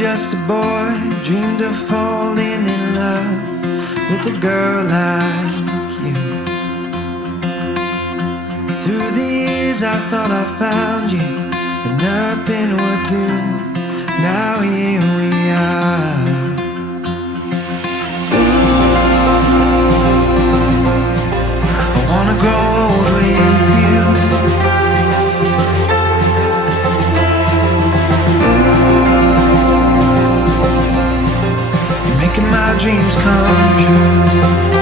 just a boy, dreamed of falling in love with a girl like you. Through the years I thought I found you, but nothing would do. Now here we are. Ooh, I wanna grow old with you. Ooh, you're making my dreams come true.